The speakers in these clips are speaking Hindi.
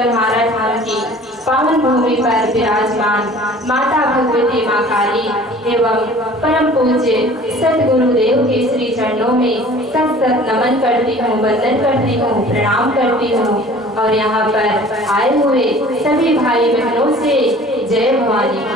कलहारा धाम की पावन भूमि पर विराजमान माता भगवती माँ काली एवं परम पूज्य सतगुरुदेव के श्री चरणों में सत नमन करती हूँ, वंदन करती हूँ, प्रणाम करती हूँ और यहाँ पर आए हुए सभी भाई बहनों से जय भवानी की।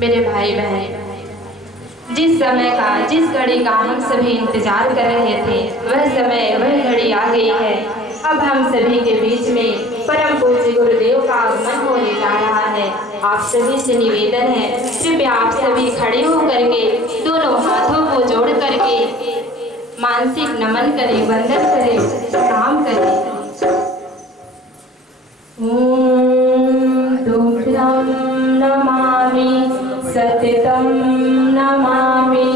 मेरे भाई बहन, जिस समय का, जिस घड़ी का हम सभी इंतजार कर रहे थे, वह समय, वह घड़ी आ गई है। अब हम सभी के बीच में परम पूज्य गुरुदेव का आगमन होने जा रहा है। आप सभी से निवेदन है, कृपया आप सभी खड़े होकर के दोनों हाथों को जोड़ करके मानसिक नमन करें, वंदन करें, प्रणाम करें। ओम तुभ्यं नमामि सततं नमामि,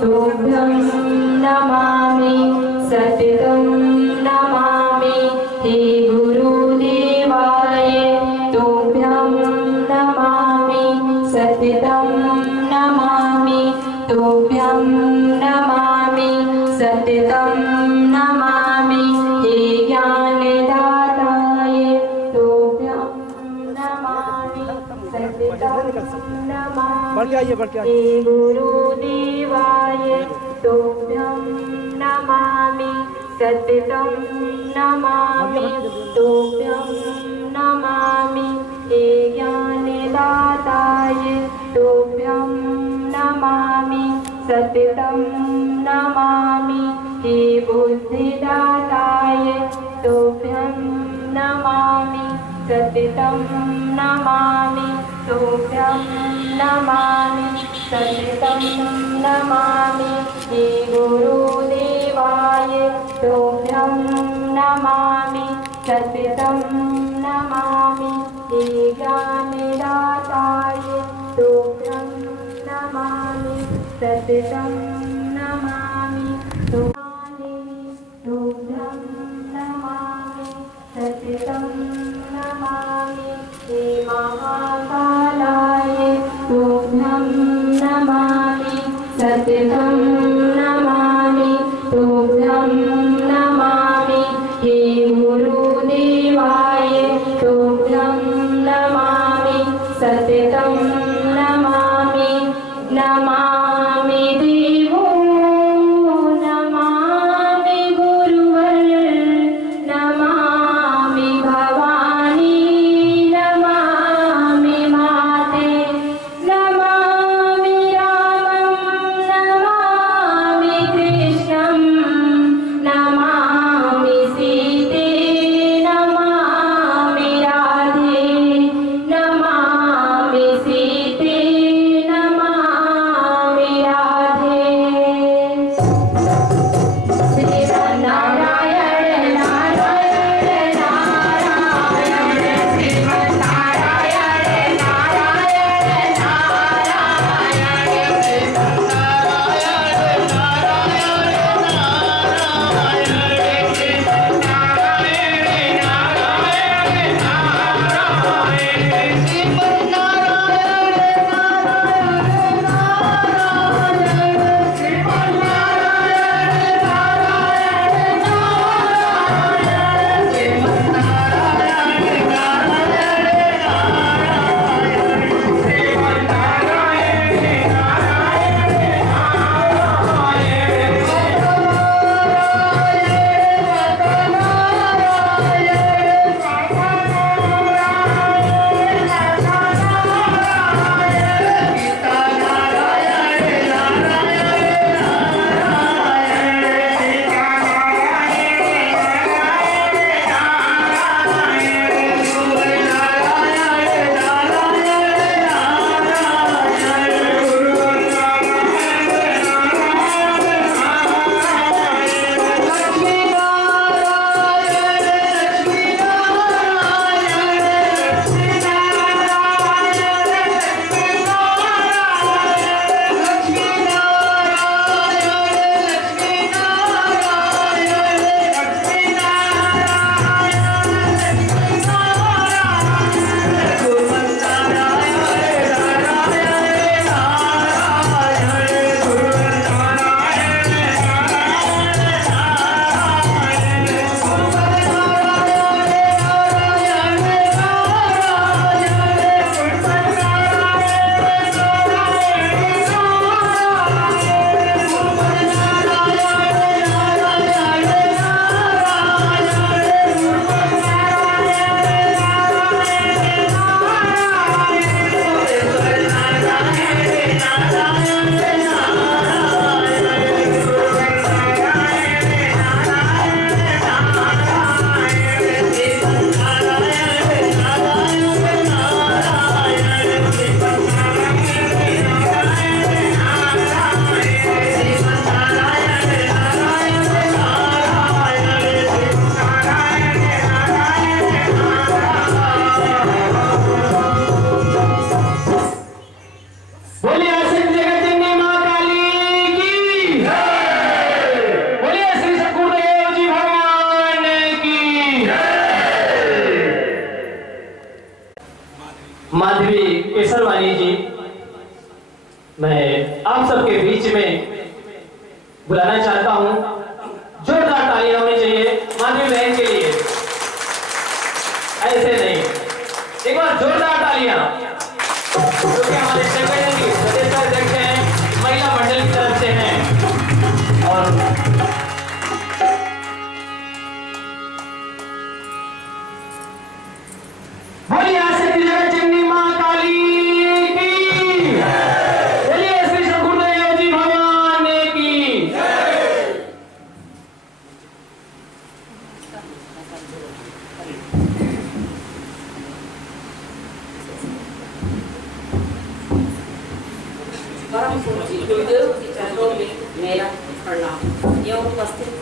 तुभ्यं नमामि सततं नमामि, हे गुरुदेवाय तुभ्यं नमामि सततं नमामि, तुभ्यं नमामि सततं नमामि, हे ज्ञानदाताय तुभ्यं नमामि सततं नमामि, हे गुरुदेवाय तुभ्यं नमामि सततं नमामि, तुभ्यं नमामि, हे ज्ञानदाताय तुभ्यं नमामि सततं नमामि, हे बुद्धिदाताय तुभ्यं नमामि सततं नमामि, तुभ्यं नमामि सततं नमामि, हे गुरुदेवाय तुभ्यं नमामि सततं नमामि, हे ज्ञानदाताय तुभ्यं नमामि सततं नमामि, तुभ्यं नमामि सततं नमामि, हे महाकालाय तुभ्यं नमामि सततं नमामि, तुभ्यं नमामि, हे गुरुदेवाय तुभ्यं नमामि सततं नमामि, नमामि देवो मैं आप सबके बीच में बुलाना चाहता हूं, जोरदार तालियां होनी चाहिए माधवी बहन के लिए। ऐसे नहीं, एक बार जोरदार तालियां, क्योंकि हमारे सेक्रेटरी प्रदेश अध्यक्ष हैं, महिला मंडल की तरफ से हैं। और बोलिए आशक्ति जगत जननी मां काली की, बोलिए श्री शंकुदेव जी भगवान की जय। परम पूज्य गुरुदेव के चरणों में मेरा प्रणाम। ये उपस्थित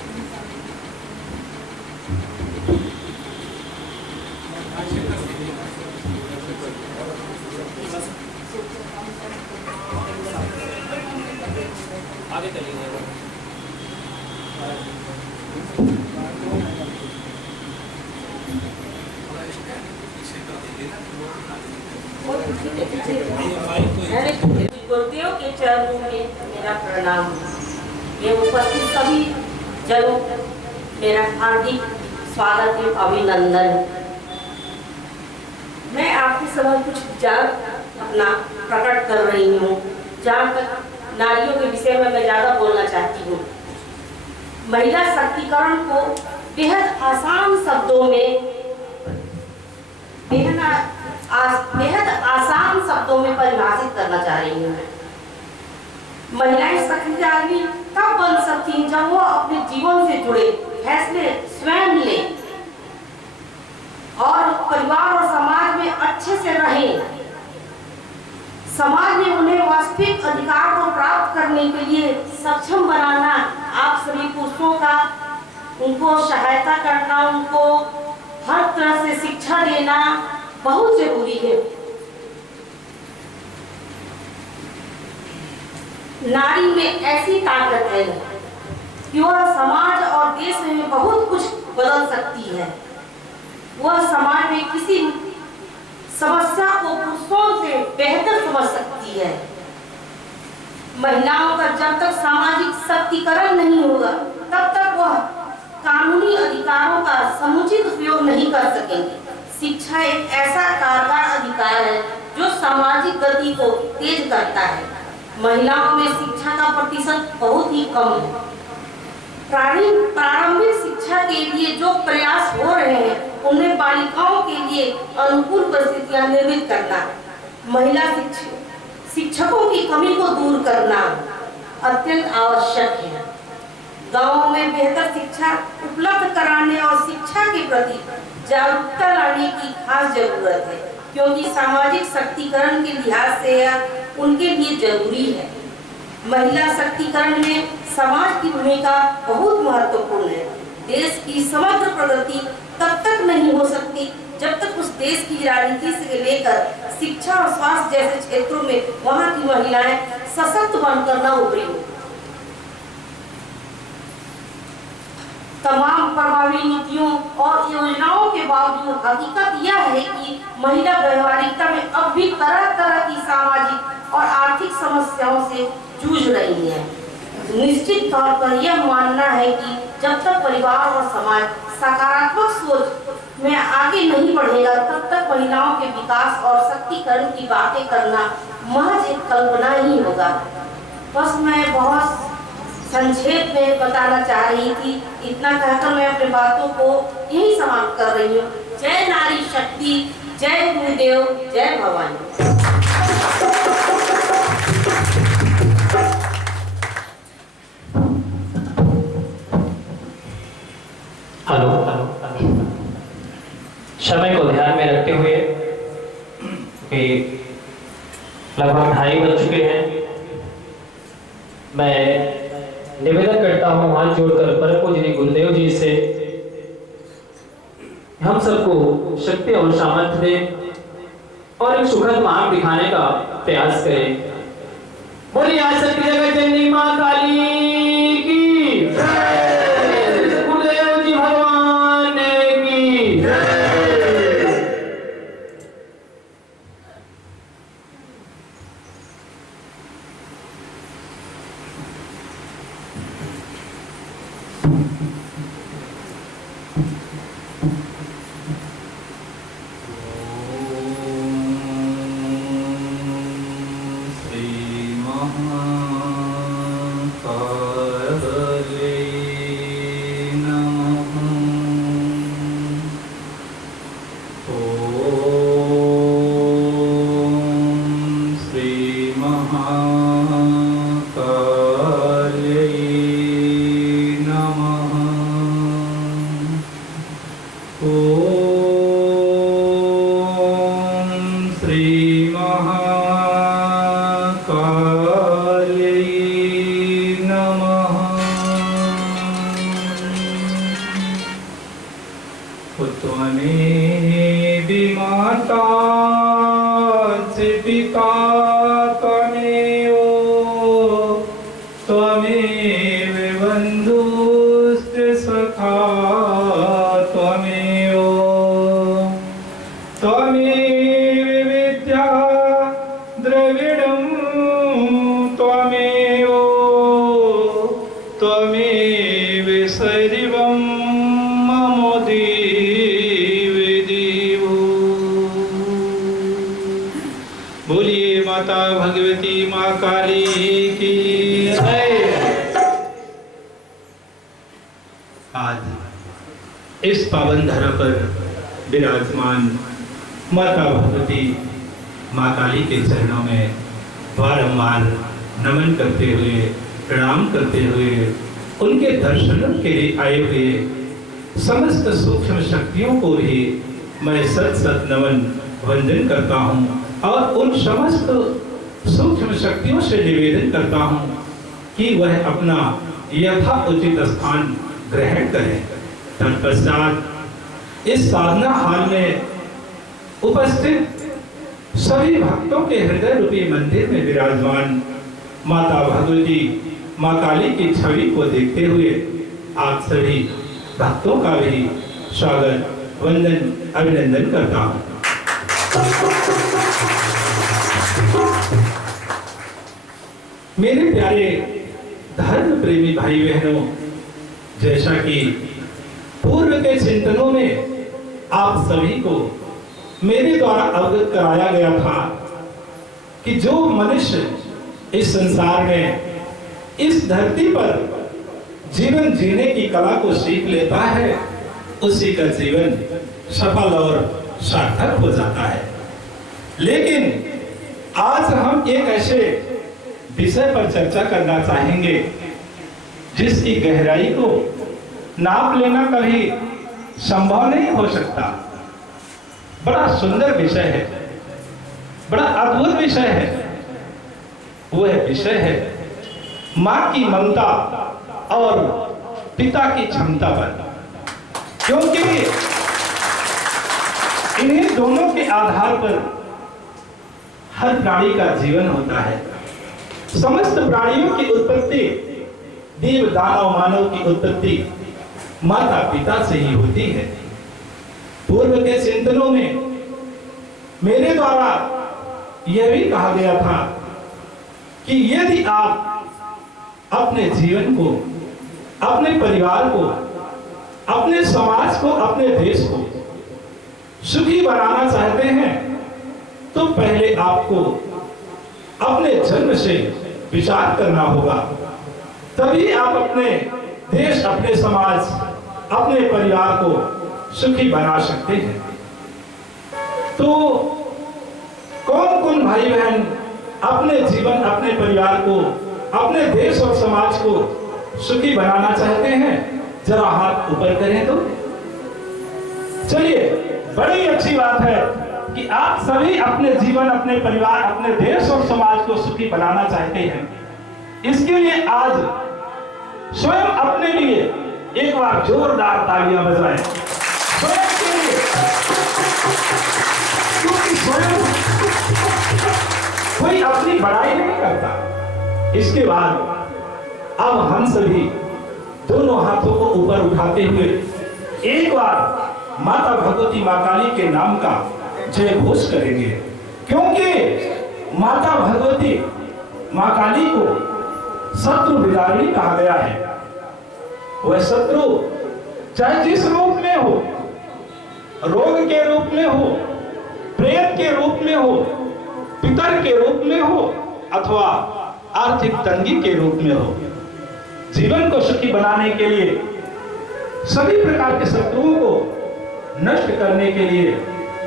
आगे चलिए। गुरुदेव के चरणों में मेरा प्रणाम। ये उपस्थित सभी जनों मेरा हार्दिक स्वागत एवं अभिनंदन। मैं आपके समक्ष कुछ विचार अपना प्रकट कर रही हूँ। जहाँ तक नारियों के विषय में मैं ज्यादा बोलना चाहती हूँ। महिला शक्तिकरण को बेहद आसान शब्दों में बेहद आसान शब्दों में परिभाषित करना चाह रही हूँ। महिलाएं शक्तिशाली तब बन सकती हैं जब वो अपने जीवन से जुड़े फैसले स्वयं ले और परिवार और समाज में अच्छे से रहें। समाज में उन्हें वास्तविक अधिकार को प्राप्त करने के लिए सक्षम बनाना आप सभी पुरुषों का, उनको सहायता करना, उनको हर तरह से शिक्षा देना बहुत जरूरी है। नारी में ऐसी ताकत है कि वह समाज और देश में बहुत कुछ बदल सकती है। वह समाज में किसी समस्या को पुरुषों से बेहतर समझ सकती है। महिलाओं का जब तक सामाजिक शक्तिकरण नहीं होगा तब तक वह कानूनी अधिकारों का समुचित उपयोग नहीं कर सकेंगे। शिक्षा एक ऐसा कारगर अधिकार है जो सामाजिक गति को तेज करता है। महिलाओं में शिक्षा का प्रतिशत बहुत ही कम है। प्रारंभिक शिक्षा के लिए जो प्रयास हो रहे हैं उन्हें बालिकाओं के लिए अनुकूल परिस्थितियां निर्मित करना, महिला शिक्षकों की कमी को दूर करना अत्यंत आवश्यक है। गांवों में बेहतर शिक्षा उपलब्ध कराने और शिक्षा के प्रति जागरूकता लाने की खास जरूरत है, क्योंकि सामाजिक शक्तिकरण के लिहाज से यह उनके लिए जरूरी है। महिला शक्तिकरण में समाज की भूमिका बहुत महत्वपूर्ण है। देश की समग्र प्रगति तब तक नहीं हो सकती जब तक उस देश की राजनीति से लेकर शिक्षा और स्वास्थ्य जैसे क्षेत्रों में वहां की महिलाएं सशक्त बनकर न उभरी हो। तमाम प्रभावी नीतियों और योजनाओं के बावजूद हकीकत यह है कि महिला व्यवहारिकता में अब भी तरह तरह की सामाजिक और आर्थिक समस्याओं से जूझ रही है। निश्चित तौर पर यह मानना है कि जब तक परिवार और समाज सकारात्मक सोच में आगे नहीं बढ़ेगा तब तक महिलाओं के विकास और शक्तिकरण की बातें करना महज एक कल्पना ही होगा। बस मैं बहुत संक्षेप में बताना चाह रही थी। इतना कहकर मैं अपने बातों को यही समाप्त कर रही हूँ। जय नारी शक्ति, जय गुरुदेव, जय भवानी। हेलो, समय को ध्यान में रखते हुए कि लगभग 2:30 बज चुके हैं, मैं निवेदन करता हूँ हाथ जोड़कर परम पूज्य गुरुदेव जी से हम सबको शक्ति और सामर्थ्य दे और एक सुखद मार्ग दिखाने का प्रयास करें। बोलिए आशक्ति जगत जननी मां काली की जय, गुरुदेव जी भगवान की जय। बोलिए माता भगवती माँ काली की जय। आज इस पावन धरा पर विराजमान माता भगवती माँ काली के चरणों में बारंबार नमन करते हुए, प्रणाम करते हुए, उनके दर्शनों के लिए आए हुए समस्त सूक्ष्म शक्तियों को भी मैं सत सत नमन वंदन करता हूँ और उन समस्त सूक्ष्म शक्तियों से निवेदन करता हूँ कि वह अपना यथा उचित स्थान ग्रहण करें। तत्पश्चात इस साधना हाल में उपस्थित सभी भक्तों के हृदय रूपी मंदिर में विराजमान माता भगवती माँ काली की छवि को देखते हुए आप सभी भक्तों का भी स्वागत, वंदन, अभिनंदन करता हूँ। मेरे प्यारे धर्म प्रेमी भाई बहनों, जैसा कि पूर्व के चिंतनों में आप सभी को मेरे द्वारा अवगत कराया गया था कि जो मनुष्य इस संसार में, इस धरती पर जीवन जीने की कला को सीख लेता है, उसी का जीवन सफल और सार्थक हो जाता है। लेकिन आज हम एक ऐसे विषय पर चर्चा करना चाहेंगे जिसकी गहराई को नाप लेना कभी संभव नहीं हो सकता। बड़ा सुंदर विषय है, बड़ा अद्भुत विषय है। वह विषय है माँ की ममता और पिता की क्षमता पर, क्योंकि इन्हीं दोनों के आधार पर हर प्राणी का जीवन होता है। समस्त प्राणियों की उत्पत्ति, देव दानव मानव की उत्पत्ति माता पिता से ही होती है। पूर्व के चिंतनों में मेरे द्वारा यह भी कहा गया था कि यदि आप अपने जीवन को, अपने परिवार को, अपने समाज को, अपने देश को सुखी बनाना चाहते हैं तो पहले आपको अपने जन्म से विचार करना होगा। तभी आप अपने देश, अपने समाज, अपने परिवार को सुखी बना सकते हैं। तो कौन कौन भाई बहन अपने जीवन, अपने परिवार को, अपने देश और समाज को सुखी बनाना चाहते हैं? जरा हाथ ऊपर करें तो। चलिए, बड़ी अच्छी बात है कि आप सभी अपने जीवन, अपने परिवार, अपने देश और समाज को सुखी बनाना चाहते हैं। इसके लिए आज स्वयं अपने लिए एक बार जोरदार तालियां बजाएं। स्वयं के लिए, क्योंकि स्वयं कोई अपनी बड़ाई नहीं करता। इसके बाद अब हम सभी दोनों हाथों को ऊपर उठाते हुए एक बार माता भगवती माँ काली के नाम का जय घोष करेंगे, क्योंकि माता भगवती माँ काली को शत्रु विदारिणी कहा गया है। वह शत्रु चाहे जिस रूप में हो, रोग के रूप में हो, प्रेत के रूप में हो, पितर के रूप में हो, अथवा आर्थिक तंगी के रूप में हो, जीवन को सुखी बनाने के लिए, सभी प्रकार के शत्रुओं को नष्ट करने के लिए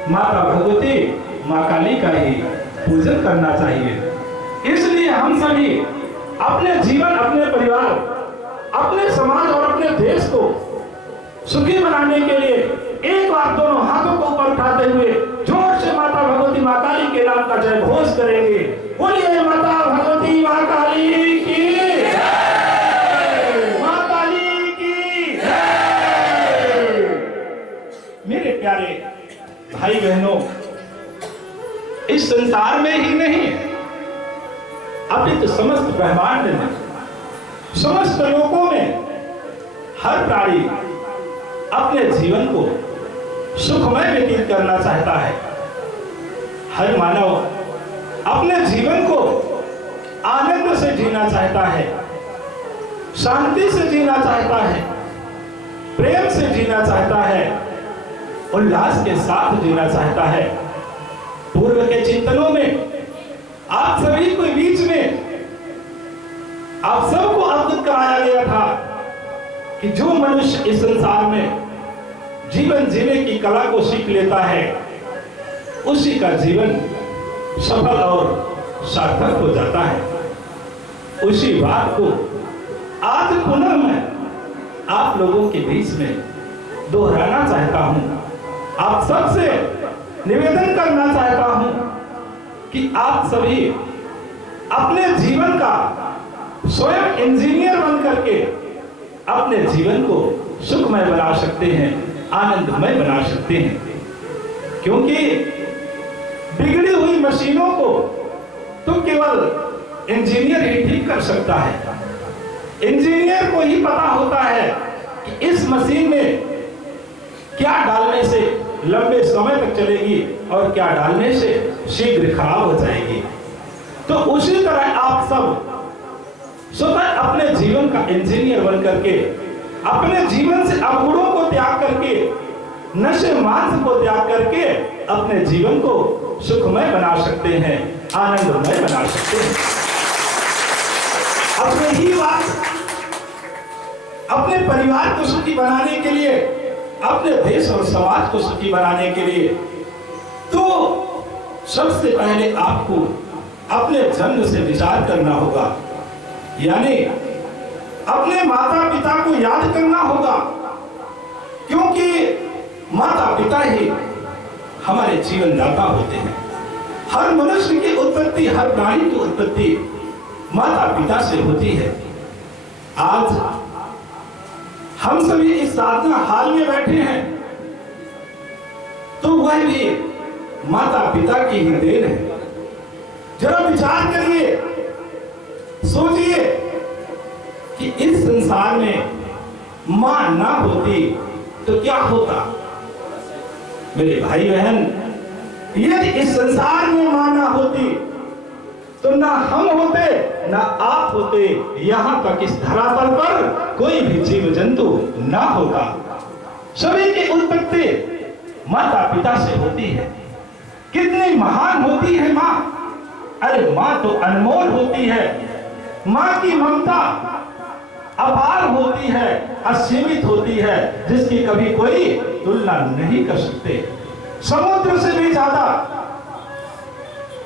माता भगवती माँ काली का ही पूजन करना चाहिए। हम सभी अपने जीवन, अपने परिवार, अपने समाज और अपने देश को सुखी बनाने के लिए एक बार दोनों हाथों को ऊपर उठाते हुए जोर से माता भगवती मां काली के नाम का जय घोष करेंगे। बोलिए माता भगवती मां काली की जय, मां काली की जय। मेरे प्यारे भाई बहनों, इस संसार में ही नहीं, अपितु समस्त ब्रह्मांड में, समस्त लोकों में हर प्राणी अपने जीवन को सुखमय व्यतीत करना चाहता है। हर मानव अपने जीवन को आनंद से जीना चाहता है, शांति से जीना चाहता है, प्रेम से जीना चाहता है, उल्लास के साथ जीना चाहता है। पूर्व के चिंतनों में आप सभी के बीच में आप सबको अवगत कराया गया था कि जो मनुष्य इस संसार में जीवन जीने की कला को सीख लेता है, उसी का जीवन सफल और सार्थक हो जाता है। उसी बात को आज पुनः मैं आप लोगों के बीच में दोहराना चाहता हूं। आप सबसे निवेदन करना चाहता हूं कि आप सभी अपने जीवन का स्वयं इंजीनियर बन करके अपने जीवन को सुखमय बना सकते हैं, आनंदमय बना सकते हैं। क्योंकि बिगड़ी हुई मशीनों को तो केवल इंजीनियर ही ठीक कर सकता है। इंजीनियर को ही पता होता है कि इस मशीन में क्या डालने से लंबे समय तक चलेगी और क्या डालने से शीघ्र खराब हो जाएगी। तो उसी तरह आप सब स्वतः अपने जीवन का इंजीनियर बन करके, अपने जीवन से अवगुणों को त्याग करके, नशे मांस को त्याग करके अपने जीवन को सुखमय बना सकते हैं, आनंदमय बना सकते हैं। अपने ही बात अपने परिवार को सुखी बनाने के लिए, अपने देश और समाज को सुखी बनाने के लिए, तो सबसे पहले आपको अपने जन्म से विचार करना होगा, यानी अपने माता पिता को याद करना होगा। क्योंकि माता पिता ही हमारे जीवन दाता होते हैं। हर मनुष्य की उत्पत्ति, हर प्राणी की उत्पत्ति माता पिता से होती है। आज हम सभी इस साधना हाल में बैठे हैं तो वह भी माता पिता की ही देन है। जरा विचार करिए, सोचिए कि इस संसार में मां ना होती तो क्या होता। मेरे भाई बहन, यदि इस संसार में मां ना होती तो ना हम होते, ना आप होते, यहां तक इस धरातल पर कोई भी जीव जंतु ना होता। सभी की उत्पत्ति माता पिता से होती है। कितनी महान होती है मां। अरे मां तो अनमोल होती है। मां की ममता अपार होती है, असीमित होती है, जिसकी कभी कोई तुलना नहीं कर सकते। समुद्र से भी ज्यादा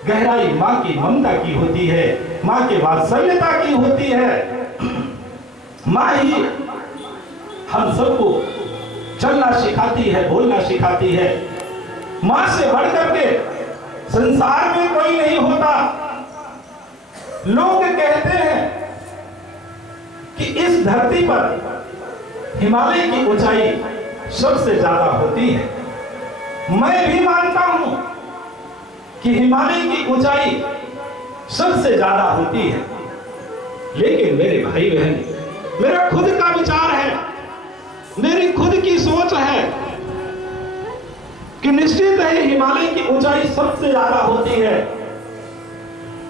गहराई मां की ममता की होती है, मां के वात्सल्यता की होती है। मां ही हम सबको चलना सिखाती है, बोलना सिखाती है। मां से बढ़कर के संसार में कोई नहीं होता। लोग कहते हैं कि इस धरती पर हिमालय की ऊंचाई सबसे ज्यादा होती है। मैं भी मानता हूं कि हिमालय की ऊंचाई सबसे ज्यादा होती है। लेकिन मेरे भाई बहन, मेरा खुद का विचार है, मेरी खुद की सोच है कि निश्चित है हिमालय की ऊंचाई सबसे ज्यादा होती है।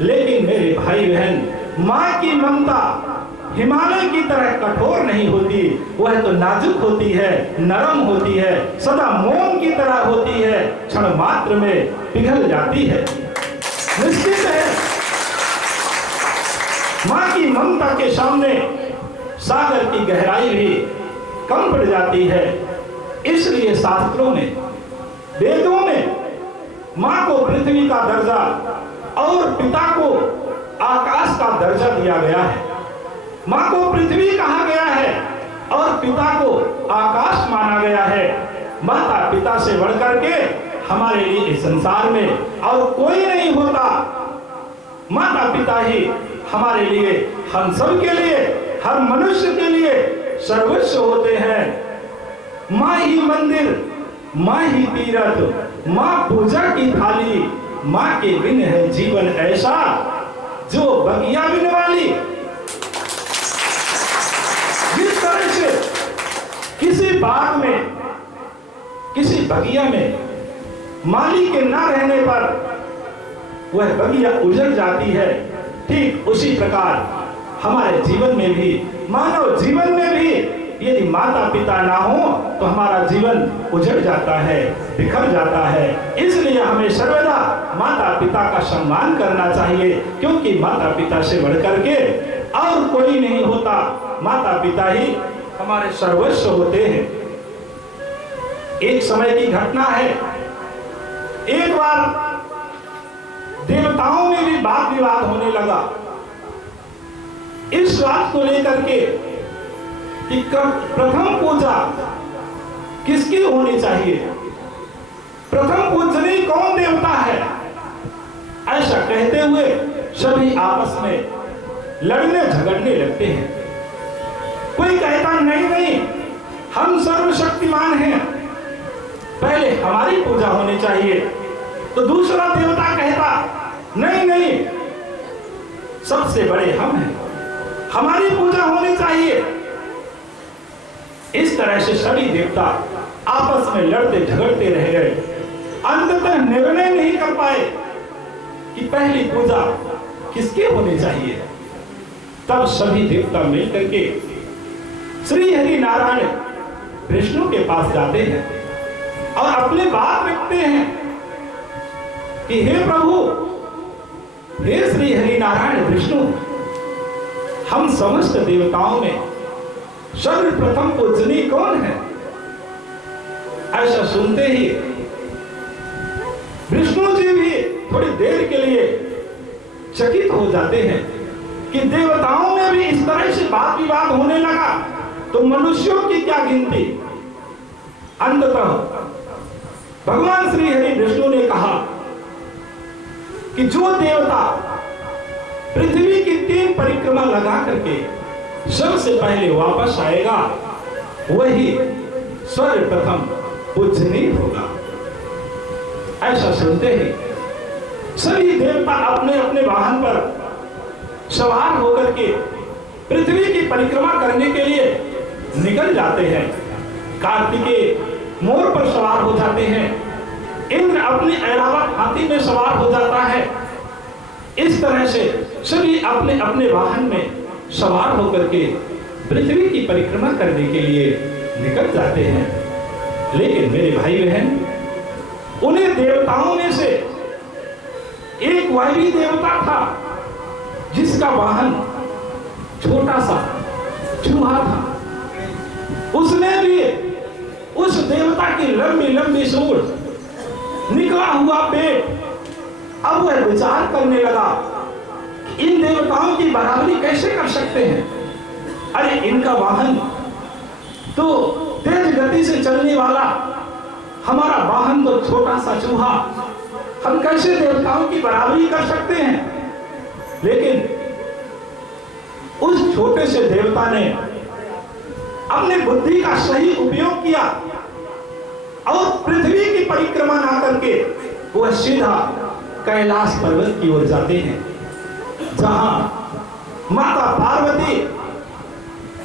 लेकिन मेरे भाई बहन, मां की ममता हिमालय की तरह कठोर नहीं होती। वह तो नाजुक होती है, नरम होती है, सदा मोम की तरह होती है, क्षण मात्र में पिघल जाती है। निश्चित है मां की ममता के सामने सागर की गहराई भी कम पड़ जाती है। इसलिए शास्त्रों में, वेदों में मां को पृथ्वी का दर्जा और पिता को आकाश का दर्जा दिया गया है। माँ को पृथ्वी कहा गया है और पिता को आकाश माना गया है। माता पिता से बढ़कर के हमारे लिए इस संसार में और कोई नहीं होता। माता पिता ही हमारे लिए, हम सब के लिए, हर मनुष्य के लिए सर्वस्व होते हैं। माँ ही मंदिर, माँ ही तीर्थ, माँ पूजा की थाली, माँ के बिन है जीवन ऐसा जो बगिया बिन वाली। जिस तरह से किसी बाग में, किसी बगिया में माली के न रहने पर वह बगिया उजड़ जाती है, ठीक उसी प्रकार हमारे जीवन में भी, मानव जीवन में भी यदि माता पिता ना हो तो हमारा जीवन उजड़ जाता है, बिखर जाता है। इसलिए हमें सर्वदा माता पिता का सम्मान करना चाहिए, क्योंकि माता पिता से बढ़कर के और कोई नहीं होता। माता पिता ही हमारे सर्वस्व होते हैं। एक समय की घटना है, एक बार देवताओं में भी वाद विवाद होने लगा इस बात को लेकर के कि प्रथम पूजा किसकी होनी चाहिए, प्रथम पूजनीय कौन देवता है। ऐसा कहते हुए सभी आपस में लड़ने झगड़ने लगते हैं। कोई कहता नहीं नहीं, हम सर्वशक्तिमान हैं, पहले हमारी पूजा होनी चाहिए। तो दूसरा देवता कहता नहीं नहीं, सबसे बड़े हम हैं, हमारी पूजा होनी चाहिए। इस तरह से सभी देवता आपस में लड़ते झगड़ते रह गए। अंततः निर्णय नहीं कर पाए कि पहली पूजा किसके होनी चाहिए। तब सभी देवता मिलकर के श्री हरि नारायण विष्णु के पास जाते हैं और अपनी बात रखते हैं कि हे प्रभु, हे श्री हरि नारायण विष्णु, हम समस्त देवताओं में सर्वप्रथम पूजनीय कौन है। ऐसा सुनते ही विष्णु जी भी थोड़ी देर के लिए चकित हो जाते हैं कि देवताओं में भी इस तरह से वाद विवाद होने लगा तो मनुष्यों की क्या गिनती। अंततः भगवान श्री हरि विष्णु ने कहा कि जो देवता पृथ्वी की 3 परिक्रमा लगा करके सबसे पहले वापस आएगा वही सर्वप्रथम पूजनीय होगा। ऐसा सुनते ही सभी देवता अपने अपने वाहन पर सवार होकर के पृथ्वी की परिक्रमा करने के लिए निकल जाते हैं। कार्तिकेय मोर पर सवार हो जाते हैं, इंद्र अपने ऐरावत हाथी में सवार हो जाता है। इस तरह से सभी अपने अपने वाहन में सवार होकर के पृथ्वी की परिक्रमा करने के लिए निकल जाते हैं। लेकिन मेरे भाई बहन, उन्हें देवताओं में से एक वायवी देवता था जिसका वाहन छोटा सा चूहा था। उसने भी उस देवता की लंबी लंबी सूंड, निकला हुआ पेट, अब वह विचार करने लगा इन देवताओं की बराबरी कैसे कर सकते हैं। अरे इनका वाहन तो तेज गति से चलने वाला, हमारा वाहन तो छोटा सा चूहा, हम कैसे देवताओं की बराबरी कर सकते हैं। लेकिन उस छोटे से देवता ने अपनी बुद्धि का सही उपयोग किया और पृथ्वी की परिक्रमा ना करके वह सीधा कैलाश पर्वत की ओर जाते हैं, जहां माता पार्वती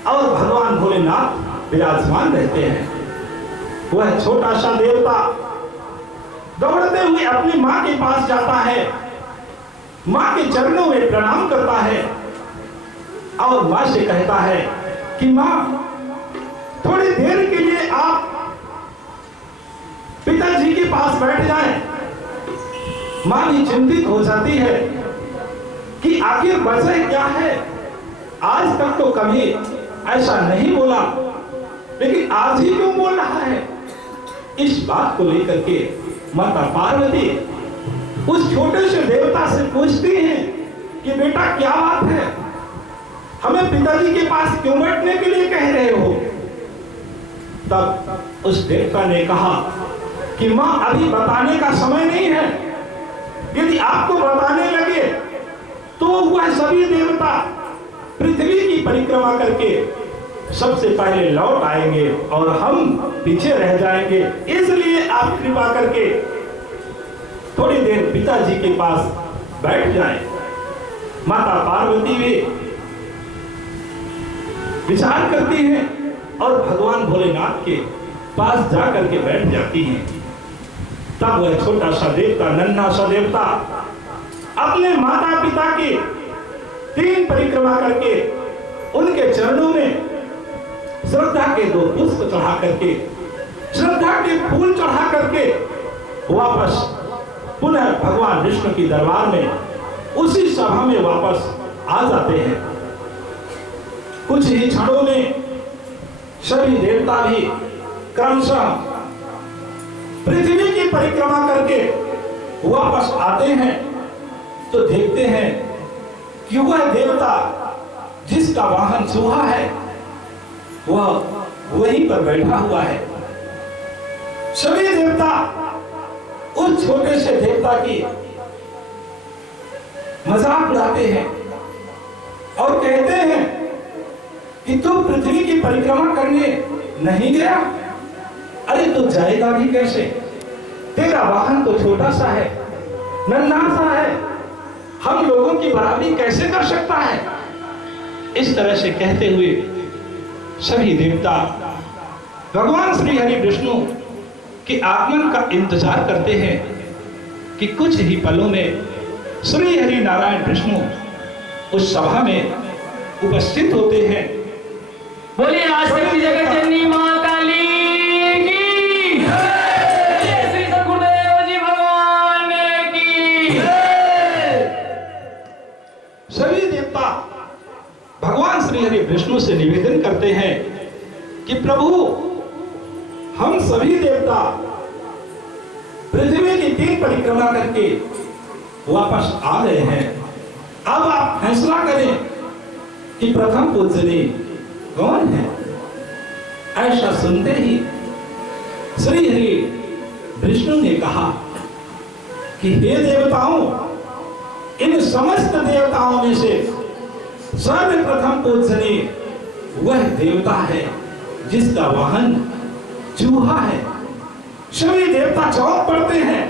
और भगवान भोलेनाथ विराजमान रहते हैं। वह छोटा सा देवता दौड़ते हुए अपनी मां के पास जाता है, मां के चरणों में प्रणाम करता है और मां से कहता है कि मां, थोड़ी देर के लिए आप पिताजी के पास बैठ जाएं। मां भी चिंतित हो जाती है कि आखिर वजह क्या है। आज तक तो कभी ऐसा नहीं बोला, लेकिन आज ही क्यों बोल रहा है। इस बात को लेकर के माता पार्वती उस छोटे से देवता से पूछती हैं कि बेटा क्या बात है, हमें पिताजी के पास क्यों बैठने के लिए कह रहे हो? तब उस देवता ने कहा कि मां अभी बताने का समय नहीं है, यदि आपको बताने लगे तो वह सभी देवता पृथ्वी की परिक्रमा करके सबसे पहले लौट आएंगे और हम पीछे रह जाएंगे। इसलिए आप कृपा करके थोड़ी देर पिताजी के पास बैठ जाएं। माता पार्वती भी विचार करती हैं और भगवान भोलेनाथ के पास जाकर के बैठ जाती हैं। तब वह छोटा सा देवता, नन्हा सा देवता अपने माता पिता की 3 परिक्रमा करके उनके चरणों में श्रद्धा के 2 पुष्प चढ़ा करके, श्रद्धा के फूल चढ़ा करके वापस पुनः भगवान विष्णु की दरबार में उसी सभा में वापस आ जाते हैं। कुछ ही क्षणों में सभी देवता भी क्रमशः पृथ्वी की परिक्रमा करके वापस आते हैं तो देखते हैं कि वह देवता जिसका वाहन चूहा है वह वहीं पर बैठा हुआ है। सभी देवता उस छोटे से देवता की मजाक उड़ाते हैं और कहते हैं कि तू पृथ्वी की परिक्रमा करने नहीं गया? अरे तू जाएगा भी कैसे? तेरा वाहन तो छोटा सा है, नन्हा सा है, हम लोगों की बराबरी कैसे कर सकता है? इस तरह से कहते हुए सभी देवता भगवान श्री हरि विष्णु के आगमन का इंतजार करते हैं कि कुछ ही पलों में श्री हरि नारायण विष्णु उस सभा में उपस्थित होते हैं। बोलिए आशक्ति जगत जननी मां काली की जय, श्री सद्गुरुदेव जी भगवान की जय। सभी देवता भगवान श्री हरि विष्णु से निवेदन करते हैं कि प्रभु, हम सभी देवता पृथ्वी की 3 परिक्रमा करके वापस आ गए हैं। अब आप फैसला करें कि प्रथम पूजनीय कौन है? ऐसा सुनते ही श्री हरि विष्णु ने कहा कि हे देवताओं, इन समस्त देवताओं में से सर्वप्रथम पूजनीय वह देवता है जिसका वाहन चूहा है। सभी देवता चौंक पड़ते हैं,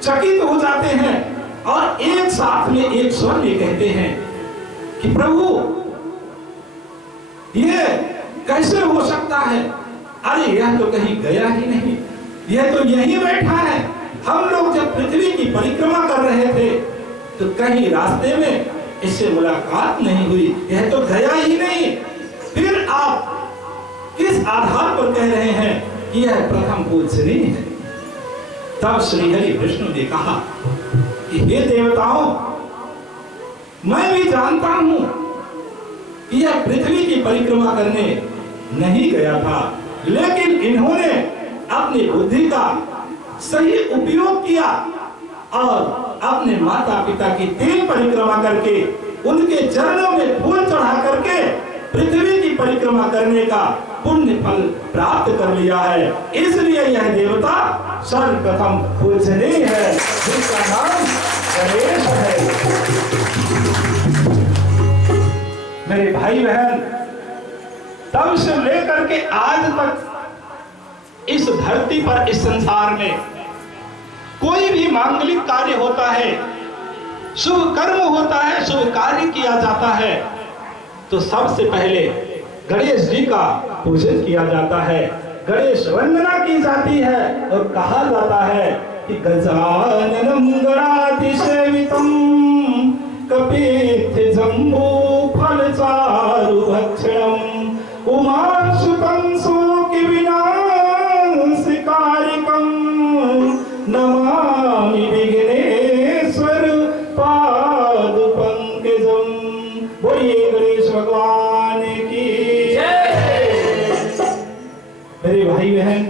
चकित हो जाते हैं और एक साथ में एक स्वर में कहते हैं कि प्रभु, ये कैसे हो सकता है? अरे यह तो कहीं गया ही नहीं, यह तो यहीं बैठा है। हम लोग जब पृथ्वी की परिक्रमा कर रहे थे तो कहीं रास्ते में इससे मुलाकात नहीं हुई, यह तो गया ही नहीं। फिर आप किस आधार पर कह रहे हैं कि यह प्रथम पूजनीय है? तब श्री हरि विष्णु ने कहा कि हे देवताओं, मैं भी जानता हूं कि यह पृथ्वी की परिक्रमा करने नहीं गया था, लेकिन इन्होंने अपनी बुद्धि का सही उपयोग किया और अपने माता पिता की 3 परिक्रमा करके उनके चरणों में फूल चढ़ा करके पृथ्वी की परिक्रमा करने का पुण्य फल प्राप्त कर लिया है। इसलिए यह देवता सर्वप्रथम पूजनीय है, जिसका नाम गणेश है। मेरे भाई बहन, तब से लेकर के आज तक इस धरती पर, इस संसार में कोई भी मांगलिक कार्य होता है, शुभ कर्म होता है, शुभ कार्य किया जाता है तो सबसे पहले गणेश जी का पूजन किया जाता है, गणेश वंदना की जाती है और कहा जाता है कि गजाननं गणाधिसेवितं कपित्थ जम्बू फल चारु भक्षणं उमासुतं शोक विनाशकारिकं नमामि विघ्नेश्वर पाद पंकजं। बोलिए गणेश भगवान की जय। मेरे भाई बहन,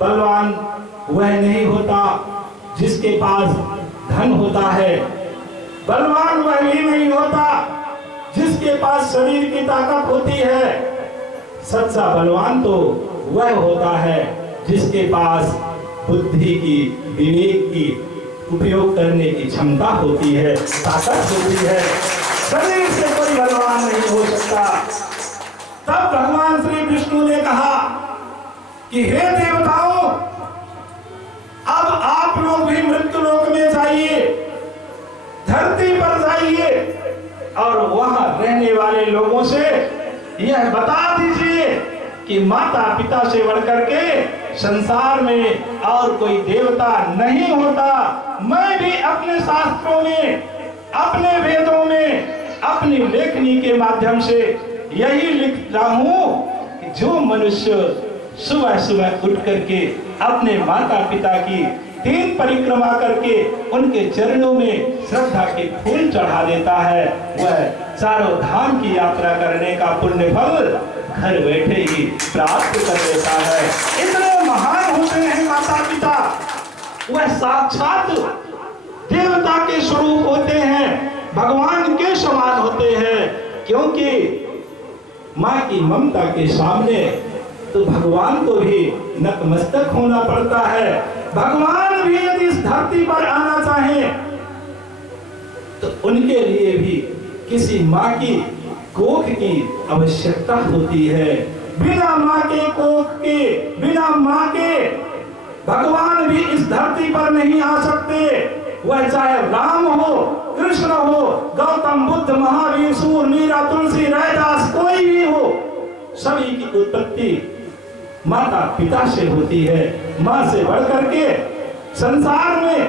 बलवान वह नहीं होता जिसके पास धन होता है, बलवान वह भी नहीं होता जिसके पास शरीर की ताकत होती है। सच्चा बलवान तो वह होता है जिसके पास बुद्धि की, विवेक की उपयोग करने की क्षमता होती है, ताकत होती है। शरीर से कोई बलवान नहीं हो सकता। तब भगवान श्री विष्णु ने कहा कि हे देवताओं, अब आप लोग भी मृत्यु लोक में जाइए, धरती पर जाइए और वहां रहने वाले लोगों से यह बता दीजिए कि माता पिता से बढ़कर के संसार में और कोई देवता नहीं होता। मैं भी अपने शास्त्रों में, अपने वेदों में, अपनी लेखनी के माध्यम से यही लिख रहा हूं कि जो मनुष्य सुबह सुबह उठ करके अपने माता पिता की 3 परिक्रमा करके उनके चरणों में श्रद्धा के फूल चढ़ा देता है, वह चारों धाम की यात्रा करने का पुण्य फल घर बैठे ही प्राप्त कर लेता है। इतने महान होते हैं माता पिता, वह साक्षात देवता के स्वरूप होते हैं, भगवान के समान होते हैं। क्योंकि माँ की ममता के सामने तो भगवान को भी नतमस्तक होना पड़ता है। भगवान भी यदि इस धरती पर आना चाहें तो उनके लिए भी किसी माँ की कोख की आवश्यकता होती है। बिना माँ के कोख के, बिना माँ के भगवान भी इस धरती पर नहीं आ सकते। वह चाहे राम हो, कृष्ण हो, गौतम बुद्ध, महावीर, सूर, मीरा, तुलसी, रैदास, कोई भी हो, सभी की उत्पत्ति माता पिता से होती है। माँ से बढ़कर के संसार में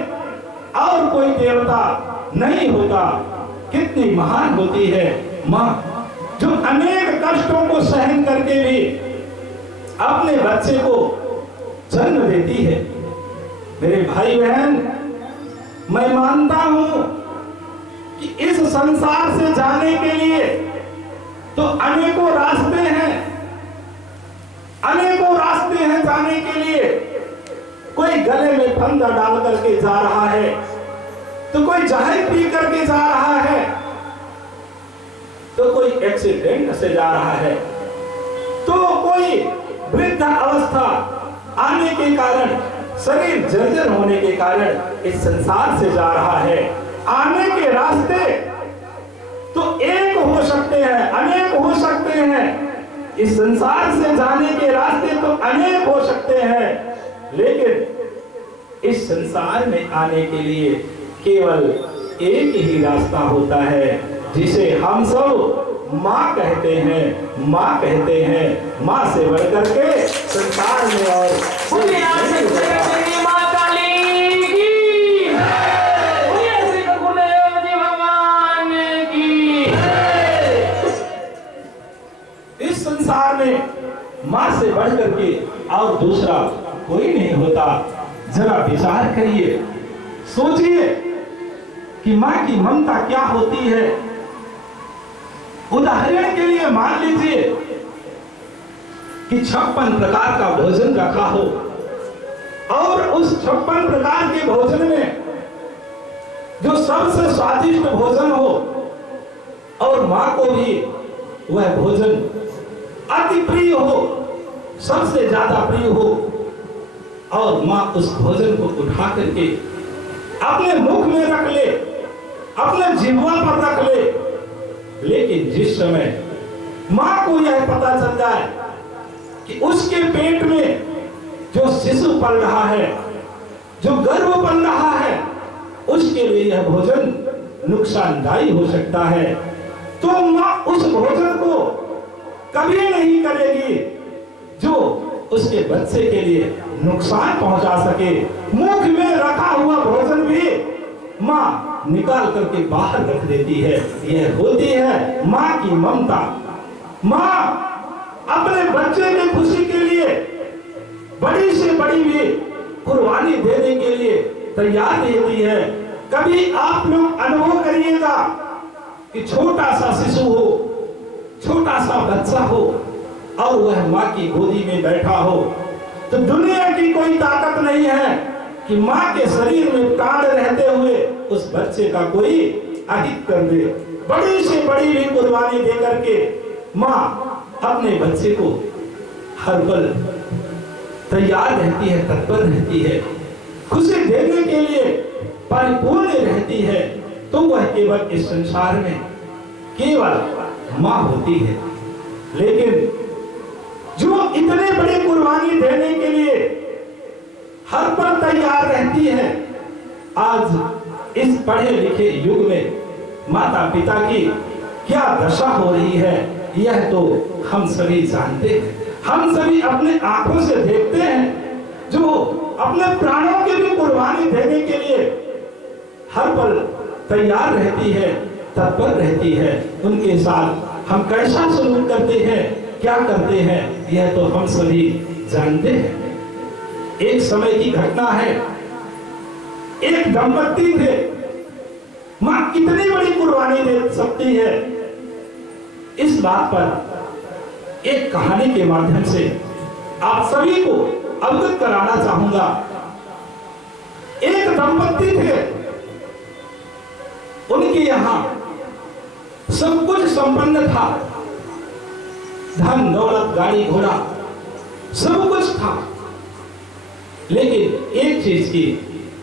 और कोई देवता नहीं होता। कितनी महान होती है माँ, जो अनेक कष्टों को सहन करके भी अपने बच्चे को जन्म देती है। मेरे भाई बहन, मैं मानता हूं कि इस संसार से जाने के लिए तो अनेकों रास्ते हैं, अनेकों रास्ते हैं जाने के लिए। कोई गले में फंदा डाल करके जा रहा है, तो कोई जहर पी करके जा रहा है, तो कोई एक्सीडेंट से जा रहा है, तो कोई वृद्ध अवस्था आने के कारण, शरीर जर्जर होने के कारण इस संसार से जा रहा है। आने के रास्ते तो एक हो सकते हैं, अनेक हो सकते हैं। इस संसार से जाने के रास्ते तो अनेक हो सकते हैं, लेकिन इस संसार में आने के लिए केवल एक ही रास्ता होता है, जिसे हम सब माँ कहते हैं। माँ कहते हैं, माँ से बढ़कर के संसार में और कोई नहीं होता। इस संसार में माँ से बढ़कर के और दूसरा कोई नहीं होता। जरा विचार करिए, सोचिए कि माँ की ममता क्या होती है। उदाहरण के लिए मान लीजिए कि 56 प्रकार का भोजन रखा हो और उस 56 प्रकार के भोजन में जो सबसे स्वादिष्ट भोजन हो और माँ को भी वह भोजन अति प्रिय हो, सबसे ज्यादा प्रिय हो, और माँ उस भोजन को उठा करके अपने मुख में रख ले, अपने जिह्वा पर रख ले। लेकिन जिस समय माँ को यह पता चल जाए कि उसके पेट में जो शिशु पल रहा है, जो गर्भ पल रहा है, उसके लिए यह भोजन नुकसानदायी हो सकता है, तो माँ उस भोजन को कभी नहीं करेगी जो उसके बच्चे के लिए नुकसान पहुंचा सके। मुख में रखा हुआ भोजन भी माँ निकाल करके बाहर रख देती है। यह होती है माँ की ममता। माँ अपने बच्चे की खुशी के लिए बड़ी से बड़ी भी कुर्बानी देने के लिए तैयार रहती है। कभी आप लोग अनुभव करिएगा कि छोटा सा शिशु हो, छोटा सा बच्चा हो और वह माँ की गोदी में बैठा हो, तो दुनिया की कोई ताकत नहीं है कि माँ के शरीर में प्राण रहते हुए उस बच्चे का कोई अधिक कर दे। बड़ी से बड़ी भी कुर्बानी दे करके माँ अपने बच्चे को हर पल तैयार रहती है, तत्पर रहती है, खुशी देने के लिए परिपूर्ण रहती है। तो वह केवल इस संसार में केवल माँ होती है। लेकिन जो इतने बड़ी कुर्बानी देने के लिए हर पल तैयार रहती है, आज इस पढ़े लिखे युग में माता पिता की क्या दशा हो रही है, यह तो हम सभी जानते हैं। हम सभी अपने आंखों से देखते हैं, जो अपने प्राणों की भी कुर्बानी देने के लिए हर पल तैयार रहती है, तत्पर रहती है। उनके साथ हम कैसा सलूक करते हैं, क्या करते हैं, यह तो हम सभी जानते हैं। एक समय की घटना है, एक दंपत्ति थे। मां कितनी बड़ी कुर्बानी दे सकती है, इस बात पर एक कहानी के माध्यम से आप सभी को अवगत कराना चाहूंगा। एक दंपत्ति थे, उनके यहां सब कुछ संपन्न था, धन दौलत गाड़ी घोड़ा सब कुछ था, लेकिन एक चीज की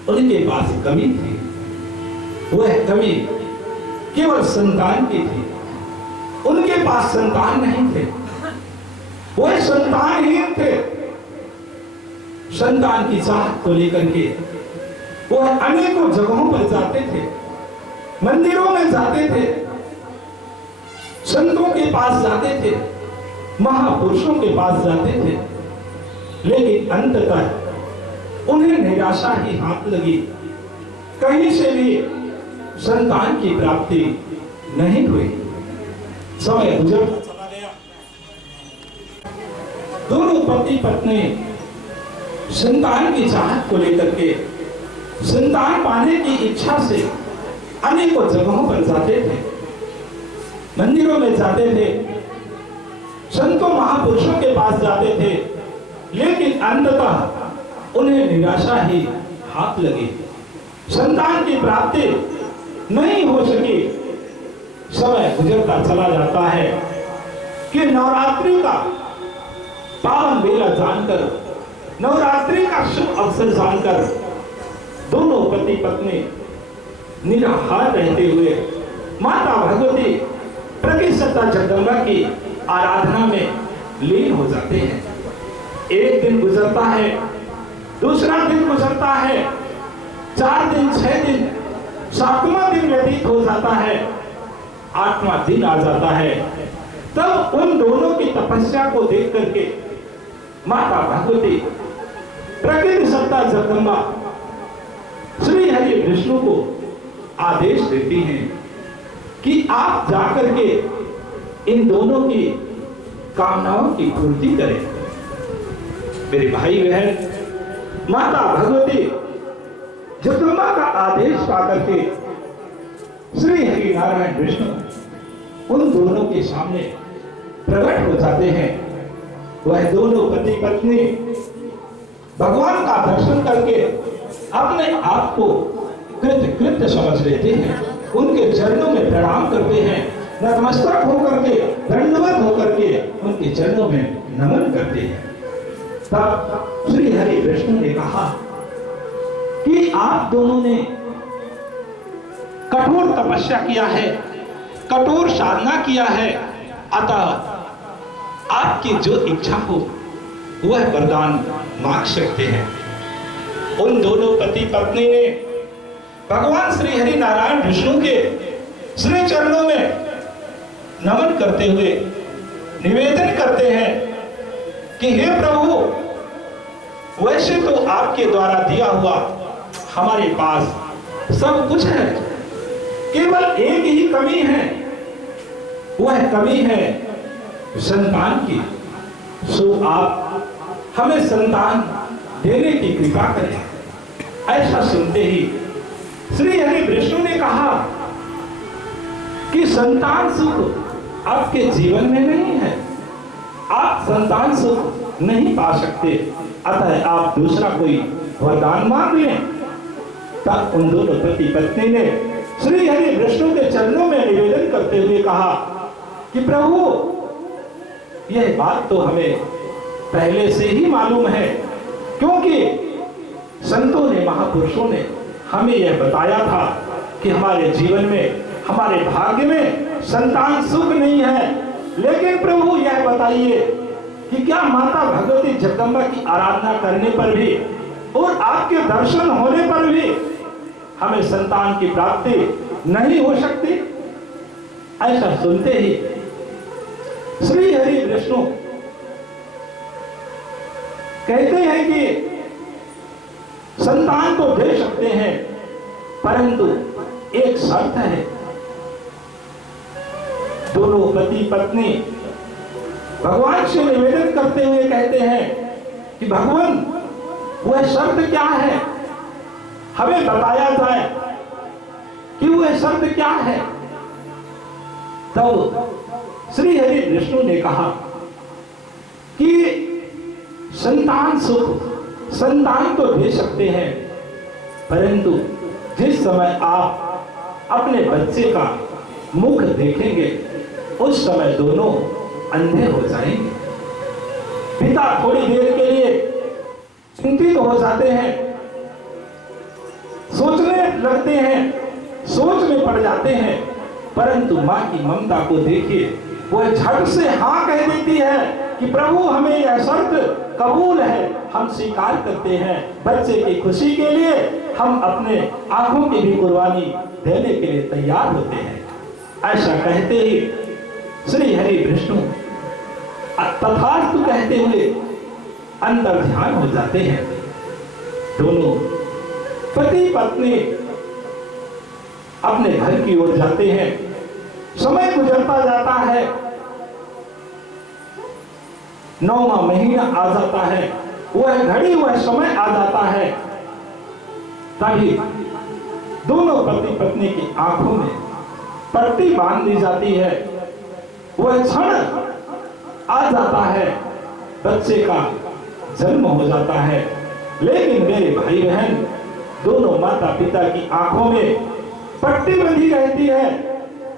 उनके पास कमी थी। वह कमी केवल संतान की थी। उनके पास संतान नहीं थे, वह संतानहीन थे। संतान की चाहत को लेकर के वह अनेकों जगहों पर जाते थे, मंदिरों में जाते थे, संतों के पास जाते थे, महापुरुषों के पास जाते थे, लेकिन अंततः उन्हें निराशा ही हाथ लगी। कहीं से भी संतान की प्राप्ति नहीं हुई। समय गुजरता चला गया। दोनों पति पत्नी संतान की चाहत को लेकर के, संतान पाने की इच्छा से अनेकों जगहों पर जाते थे, मंदिरों में जाते थे, संतों महापुरुषों के पास जाते थे, लेकिन अंततः उन्हें निराशा ही हाथ लगी। संतान की प्राप्ति नहीं हो सकी। समय गुजरता चला जाता है कि नवरात्रि का पावन बेला जानकर, नवरात्रि का शुभ अवसर जानकर दोनों पति पत्नी निराहार रहते हुए माता भगवती प्रतिसत्ता जगदम्बा की आराधना में लीन हो जाते हैं। एक दिन गुजरता है, दूसरा दिन गुजरता है, 4 दिन, 6 दिन, 7वां दिन व्यतीत हो जाता है, 8वां दिन आ जाता है। तब उन दोनों की तपस्या को देख करके माता भगवती प्रकृति सत्ता जगदम्बा श्री हरि विष्णु को आदेश देती हैं कि आप जाकर के इन दोनों की कामनाओं की पूर्ति करें। मेरे भाई बहन, माता भगवती जगदम्बा का आदेश पाकर के श्री हरि नारायण विष्णु उन दोनों के सामने प्रकट हो जाते हैं। वह दोनों पति पत्नी भगवान का दर्शन करके अपने आप को कृत समझ लेते हैं, उनके चरणों में प्रणाम करते हैं, नतमस्तक होकर के, दंडवत होकर के उनके चरणों में नमन करते हैं। तब श्री हरि विष्णु ने कहा कि आप दोनों ने कठोर तपस्या किया है, कठोर साधना किया है, अतः आपकी जो इच्छा हो वह वरदान मांग सकते हैं। उन दोनों पति पत्नी ने भगवान श्री हरि नारायण विष्णु के श्री चरणों में नमन करते हुए निवेदन करते हैं कि हे प्रभु, वैसे तो आपके द्वारा दिया हुआ हमारे पास सब कुछ है, केवल एक ही कमी है, वह कमी है संतान की। सो आप हमें संतान देने की कृपा करें। ऐसा सुनते ही श्री हरि विष्णु ने कहा कि संतान सुख आपके जीवन में नहीं है, आप संतान सुख नहीं पा सकते, अतः आप दूसरा कोई वरदान मांग लें। तब उन दोनों पति पत्नी ने श्री हरि विष्णु के चरणों में निवेदन करते हुए कहा कि प्रभु, यह बात तो हमें पहले से ही मालूम है, क्योंकि संतों ने, महापुरुषों ने हमें यह बताया था कि हमारे जीवन में, हमारे भाग्य में संतान सुख नहीं है। लेकिन प्रभु यह बताइए कि क्या माता भगवती जगदम्बा की आराधना करने पर भी और आपके दर्शन होने पर भी हमें संतान की प्राप्ति नहीं हो सकती? ऐसा सुनते ही श्री हरि विष्णु कहते हैं कि संतान तो दे सकते हैं, परंतु एक शर्त है। दोनों पति पत्नी भगवान से निवेदन करते हुए कहते हैं कि भगवान, वह शर्त क्या है, हमें बताया जाए कि वह शर्त क्या है। तब श्री हरि विष्णु ने कहा कि संतान सुख, संतान तो दे सकते हैं, परंतु जिस समय आप अपने बच्चे का मुख देखेंगे उस समय दोनों अंधे हो जाएंगे। पिता थोड़ी देर के लिए चिंतित हो जाते हैं, सोचने लगते हैं, सोच में पड़ जाते हैं, परंतु मां की ममता को देखिए, वह झट से हाँ कह देती है कि प्रभु, हमें यह शर्त कबूल है, हम स्वीकार करते हैं। बच्चे की खुशी के लिए हम अपने आंखों की भी कुर्बानी देने के लिए तैयार होते हैं। ऐसा कहते ही श्री हरि विष्णु तथास्तु कहते हुए अंदर ध्यान हो जाते हैं। दोनों पति पत्नी अपने घर की ओर जाते हैं। समय गुजरता जाता है, 9वां महीना आ जाता है, वह घड़ी, वह समय आ जाता है। तभी दोनों पति पत्नी की आंखों में पट्टी बांध दी जाती है। वह क्षण आ जाता है, बच्चे का जन्म हो जाता है। लेकिन मेरे भाई बहन, दोनों माता पिता की आंखों में पट्टी बंधी रहती है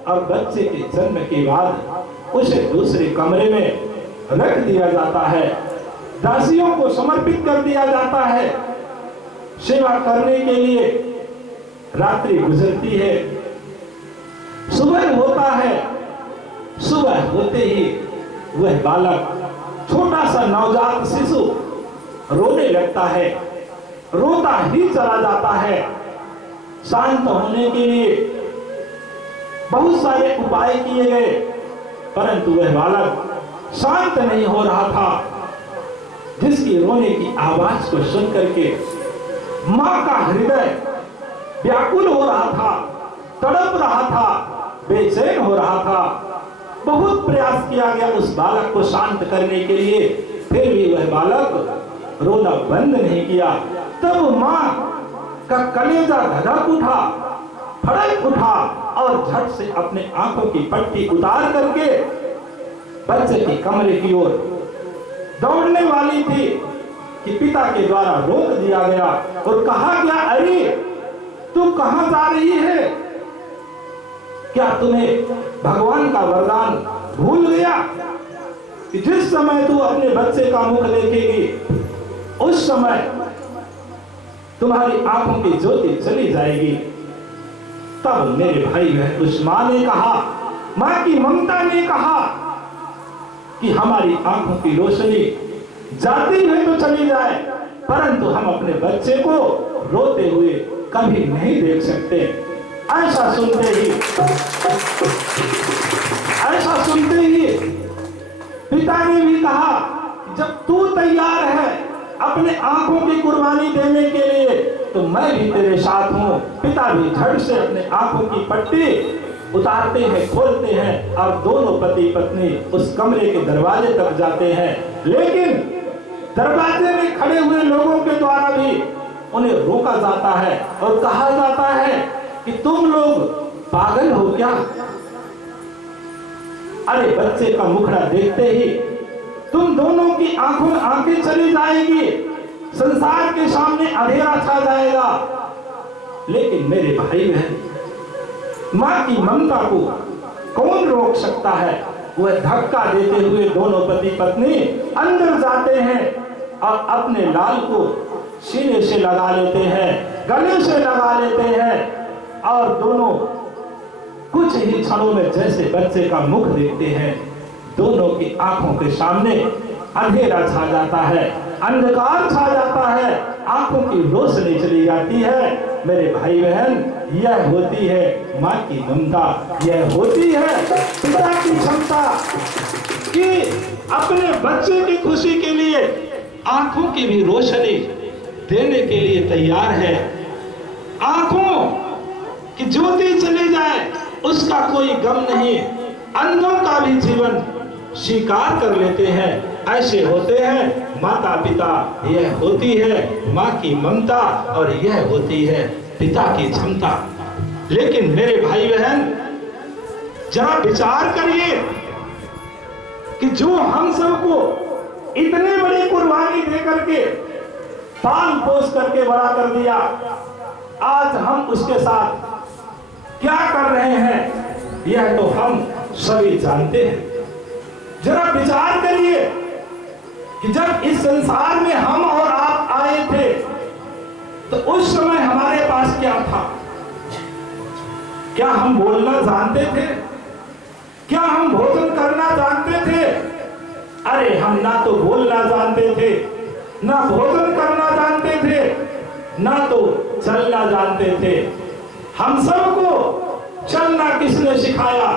और बच्चे के जन्म के बाद उसे दूसरे कमरे में रख दिया जाता है, दासियों को समर्पित कर दिया जाता है सेवा करने के लिए। रात्रि गुजरती है, सुबह होता है। सुबह होते ही वह बालक, छोटा सा नवजात शिशु रोने लगता है, रोता ही चला जाता है। शांत होने के लिए बहुत सारे उपाय किए गए, परंतु वह बालक शांत नहीं हो रहा था, जिसकी रोने की आवाज को सुन करके मां का हृदय व्याकुल हो रहा था, तड़प रहा था, बेचैन हो रहा था। बहुत प्रयास किया गया उस बालक को शांत करने के लिए, फिर भी वह बालक रोना बंद नहीं किया। तब मां का कलेजा धड़क उठा, फड़क उठा और झट से अपने आंखों की पट्टी उतार करके बच्चे के कमरे की ओर दौड़ने वाली थी कि पिता के द्वारा रोक दिया गया और कहा गया, अरे तू कहां जा रही है? क्या तुम्हें भगवान का वरदान भूल गया कि जिस समय तू अपने बच्चे का मुख देखेगी उस समय तुम्हारी आंखों की ज्योति चली जाएगी। तब मेरे भाई बहन, उस मां ने कहा, मां की ममता ने कहा कि हमारी आंखों की रोशनी जाती है तो चली जाए, परंतु हम अपने बच्चे को रोते हुए कभी नहीं देख सकते। ऐसा सुनते ही पिता ने भी कहा, जब तू तैयार है अपने आंखों की कुर्बानी देने के लिए तो मैं भी तेरे साथ हूं। पिता भी झट से अपने आंखों की पट्टी उतारते हैं, खोलते हैं और दोनों पति पत्नी उस कमरे के दरवाजे तक जाते हैं। लेकिन दरवाजे में खड़े हुए लोगों के द्वारा भी उन्हें रोका जाता है और कहा जाता है कि तुम लोग पागल हो क्या? अरे बच्चे का मुखड़ा देखते ही तुम दोनों की आंखों में आंखें चली जाएगी, संसार के सामने अंधेरा छा जाएगा। लेकिन मेरे भाई बहन, माँ की ममता को कौन रोक सकता है। वह धक्का देते हुए दोनों पति पत्नी अंदर जाते हैं और अपने लाल को सीने से लगा लेते हैं, गले से लगा लेते हैं और दोनों कुछ ही क्षणों में जैसे बच्चे का मुख देखते हैं, दोनों की आंखों के सामने अंधेरा छा जाता है, अंधकार छा जाता है, आंखों की रोशनी चली जाती है। मेरे भाई बहन, यह होती है माँ की ममता, यह होती है पिता की क्षमता कि अपने बच्चे की खुशी के लिए आंखों की भी रोशनी देने के लिए तैयार है। आंखों की ज्योति चली जाए उसका कोई गम नहीं, अंधों का भी जीवन स्वीकार कर लेते हैं। ऐसे होते हैं माता पिता, यह होती है माँ की ममता और यह होती है पिता की क्षमता। लेकिन मेरे भाई बहन, जरा विचार करिए कि जो हम सबको इतने बड़ी कुर्बानी दे करके पाल पोस करके बड़ा कर दिया, आज हम उसके साथ क्या कर रहे हैं यह तो हम सभी जानते हैं। जरा विचार करिए कि जब इस संसार में हम और आप आए थे तो उस समय हमारे पास क्या था? क्या हम बोलना जानते थे? क्या हम भोजन करना जानते थे? अरे हम ना तो बोलना जानते थे, ना भोजन करना जानते थे, ना तो चलना जानते थे। हम सबको चलना किसने सिखाया?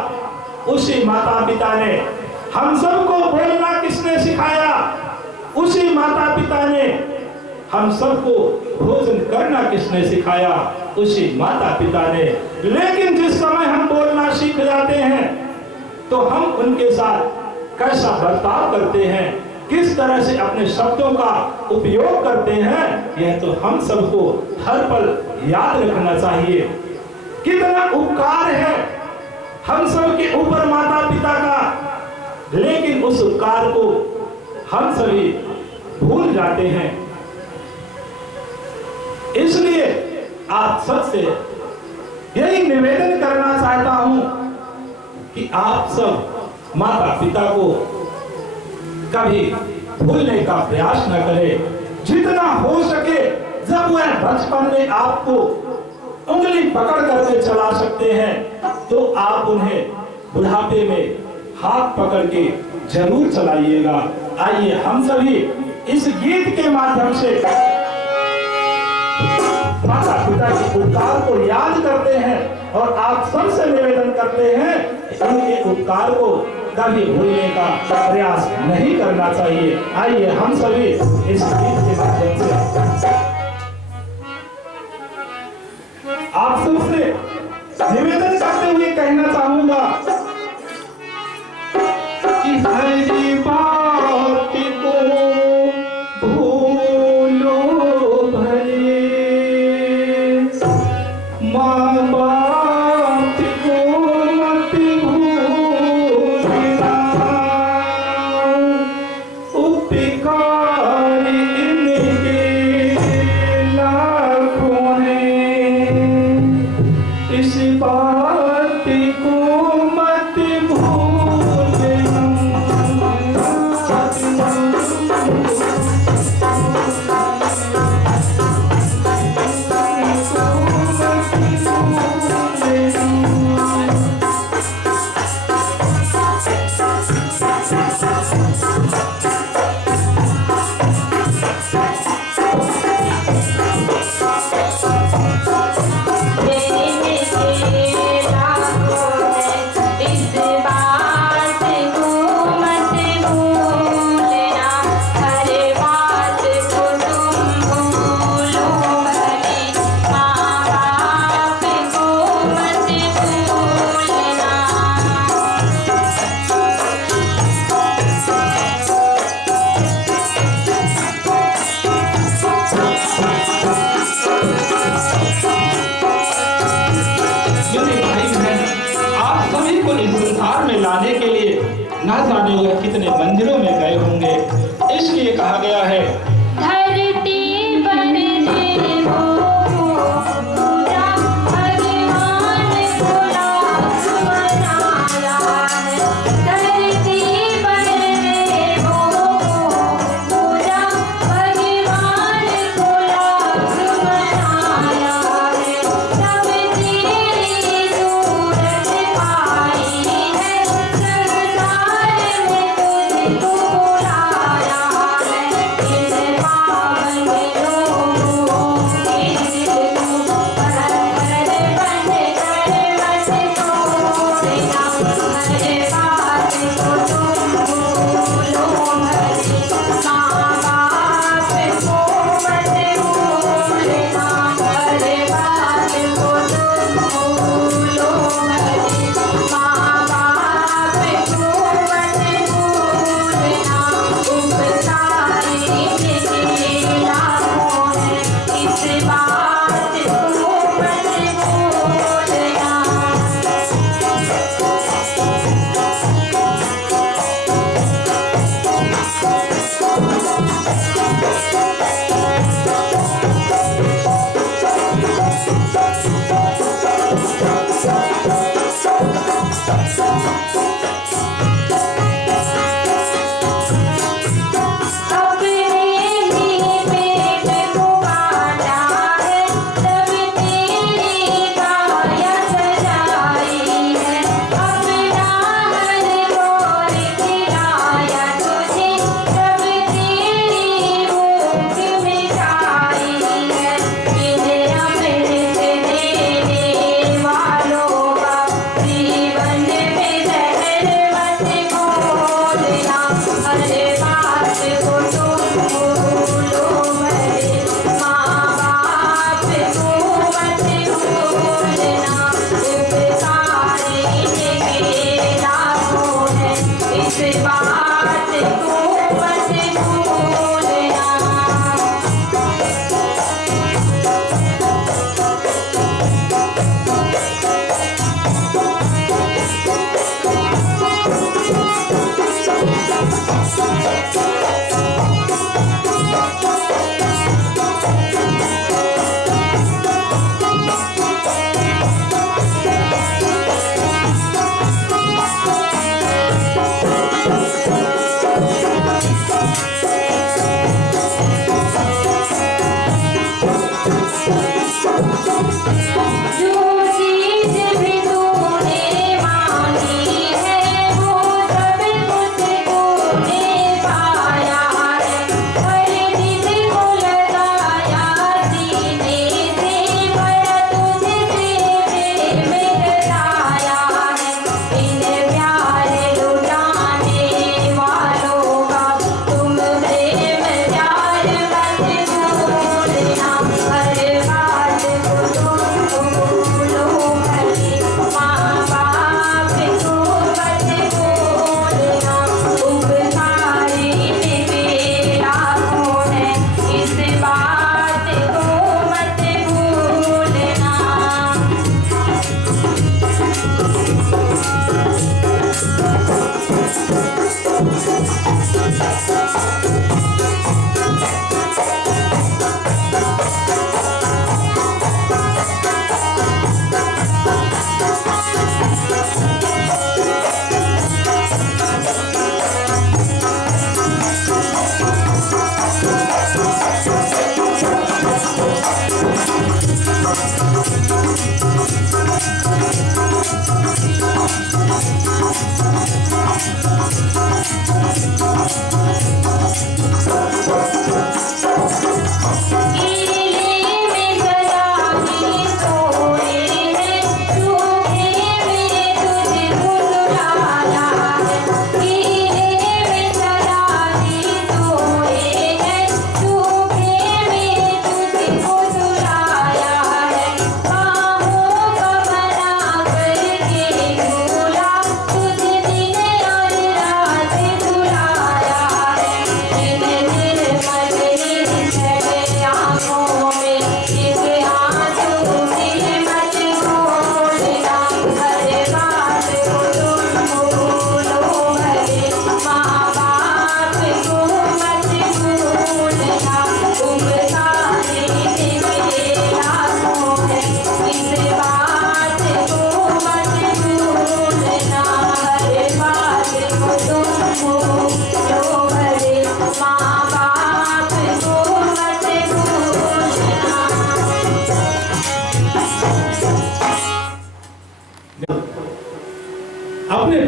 उसी माता पिता ने। हम सबको बोलना किसने सिखाया? उसी माता पिता ने। हम सबको भोजन करना किसने सिखाया? उसी माता पिता ने। लेकिन जिस समय हम बोलना सीख जाते हैं तो हम उनके साथ कैसा बर्ताव करते हैं, किस तरह से अपने शब्दों का उपयोग करते हैं, यह तो हम सबको हर पल याद रखना चाहिए। कितना उपकार है हम सब के ऊपर माता पिता का, लेकिन उस उपकार को हम सभी भूल जाते हैं। इसलिए आप सबसे यही निवेदन करना चाहता हूं कि आप सब माता पिता को कभी भूलने का प्रयास न करें। जितना हो सके, जब वह बचपन में आपको उंगली पकड़ करके चला सकते हैं तो आप उन्हें बुढ़ापे में हाथ पकड़ के जरूर चलाइएगा। आइए हम सभी इस गीत के माध्यम से माता पिता के उपकार को याद करते हैं और आप सबसे निवेदन करते हैं कि उनके उपकार को कभी भूलने का प्रयास नहीं करना चाहिए। आइए हम सभी इस गीत के माध्यम से आप सबसे निवेदन करते हुए कहना चाहूंगा कि हरी बात को भूलो भले, माँ बाप को मत भूलना, उपकार इनके लाखों हैं, इस बात को मत भूलना। लाने के लिए ना जाने हुए कितने मंदिरों में गए होंगे। इसलिए कहा गया है धरती पर देवो पूरा भगवान बुला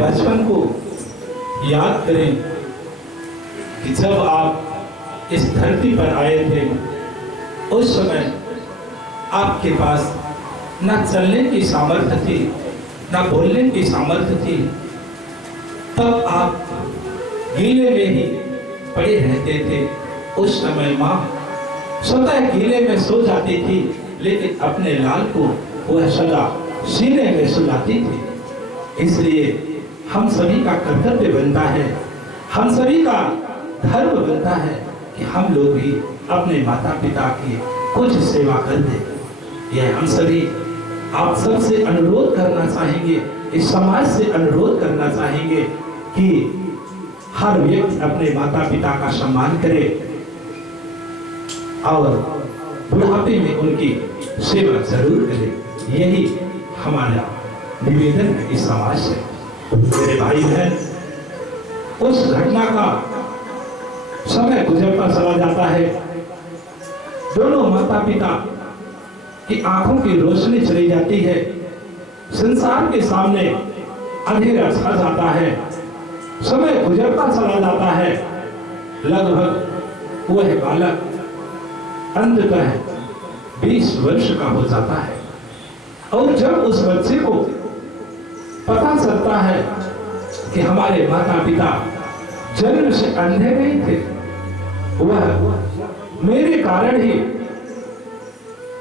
बचपन को याद करें कि जब आप इस धरती पर आए थे, उस समय आपके पास न चलने की सामर्थ्य थी, न बोलने की सामर्थ्य थी। तब आप गीले में ही पड़े रहते थे। उस समय माँ स्वतः गीले में सो जाती थी, लेकिन अपने लाल को वह सदा सीने में सुलाती थी। इसलिए हम सभी का कर्तव्य बनता है, हम सभी का धर्म बनता है कि हम लोग भी अपने माता पिता की कुछ सेवा कर दें। यह हम सभी आप सबसे अनुरोध करना चाहेंगे, इस समाज से अनुरोध करना चाहेंगे कि हर व्यक्ति अपने माता पिता का सम्मान करे और बुढ़ापे में उनकी सेवा जरूर करे। यही हमारा निवेदन है इस समाज से। मेरे भाई बहन, उस घटना का समय गुजरता चला जाता है। दोनों माता पिता की आंखों की रोशनी चली जाती है, संसार के सामने अंधेरा छा जाता है। समय गुजरता चला जाता है। लगभग वह बालक अंततः 20 वर्ष का हो जाता है। और जब उस बच्चे को पता चलता है कि हमारे माता पिता जन्म से अंधे नहीं थे, वह मेरे कारण ही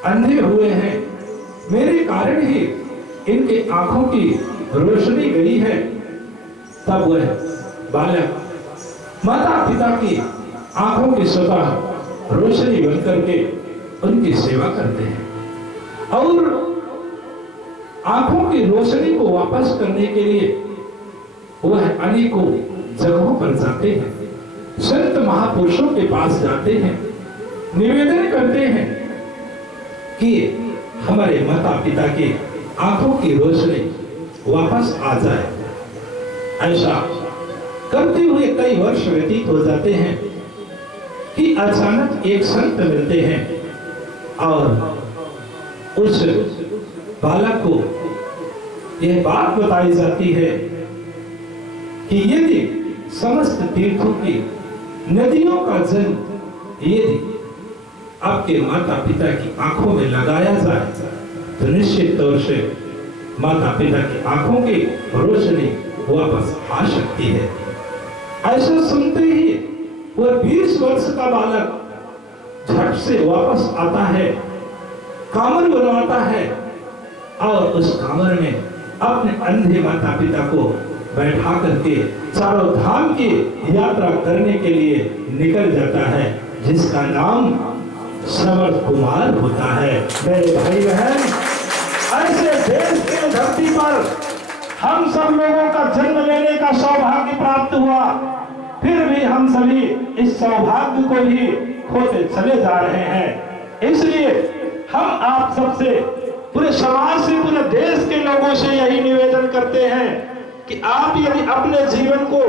अंधे हुए हैं, मेरे कारण ही इनके आंखों की रोशनी गई है, तब वह बालक माता पिता की आंखों की स्वतः रोशनी बन करके उनकी सेवा करते हैं। और आंखों की रोशनी को वापस करने के लिए वह अनेकों जगहों पर जाते हैं, संत महापुरुषों के पास जाते हैं, निवेदन करते हैं कि हमारे माता पिता की आंखों की रोशनी वापस आ जाए। ऐसा करते हुए कई वर्ष व्यतीत हो जाते हैं कि अचानक एक संत मिलते हैं और उस बालक को यह बात बताई जाती है कि यदि समस्त तीर्थों की नदियों का जल यदि आपके माता पिता की आंखों में लगाया जाए तो निश्चित तौर से माता पिता की आंखों की रोशनी वापस आ सकती है। ऐसा सुनते ही वह 20 वर्ष का बालक झट से वापस आता है, कामर बनवाता है और उस कामर में अपने अंधे माता पिता को बैठा करके चारों धाम की यात्रा करने के लिए निकल जाता है, जिसका नाम समर्थ कुमार होता है। मेरे भाई बहन, ऐसे देश के धरती पर हम सब लोगों का जन्म लेने का सौभाग्य प्राप्त हुआ, फिर भी हम सभी इस सौभाग्य को भी खोते चले जा रहे हैं। इसलिए हम आप सबसे, पूरे समाज से, पूरे देश के लोगों से यही निवेदन करते हैं कि आप यदि अपने जीवन को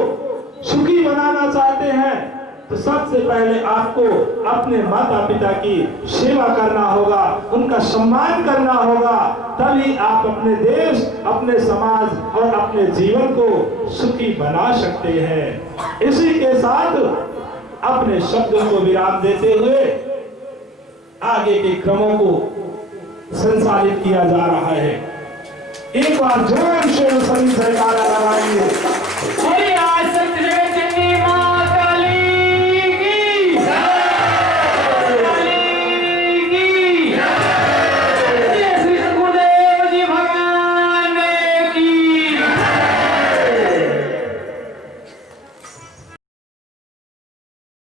सुखी बनाना चाहते हैं तो सबसे पहले आपको अपने माता पिता की सेवा करना होगा, उनका सम्मान करना होगा, तभी आप अपने देश, अपने समाज और अपने जीवन को सुखी बना सकते हैं। इसी के साथ अपने शब्दों को विराम देते हुए आगे के क्रमों को संचालित किया जा रहा है। एक बार जोर से सभी जयकारा लगाएंगे।